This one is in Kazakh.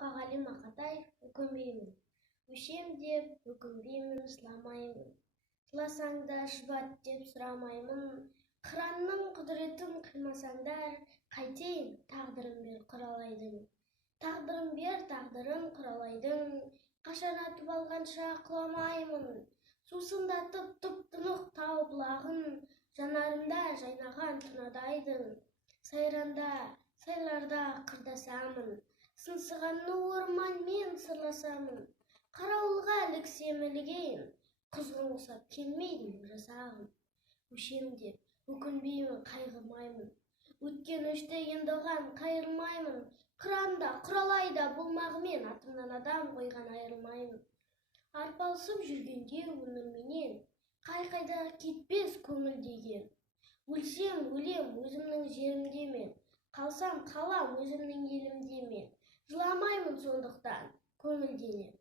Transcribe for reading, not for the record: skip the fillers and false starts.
Мұқағали Мақатай, өкінбеймін. Өшем деп өкінбеймін, жыламаймын. Жыласаңда жұбат деп сұрамаймын. Қыранның құдіретін қимасаңдар, қайтейін, тағдырым бер құралайдың. Тағдырым бер, тағдырым құралайдың. Қашан атып алғанша құламаймын. Сусындатып тұп-тұнық тау бұлағын, жанарымда жайнаған тұнадайдың. Сайранда, сайларда қырдасамын. Сыңсығанны орманмен сырласамын. Қарауылға іліксем ілігейін, құзғын құсап келмейдің жасағым. Өшем деп өкінбеймін, қайғырмаймын. Өткен өшті енді оған қайырмаймын. Қыранда, құралайда болмағымен атымнан адам қойған айырылмаймын. Арпалысып жүргенде өмірменен, қай-қайда кетпес көңіл деген. Өлсем өлем өзімнің жерімде мен, қалсам қалам өзімнің елімде мен. Жыламаймын сондықтан көңілденем.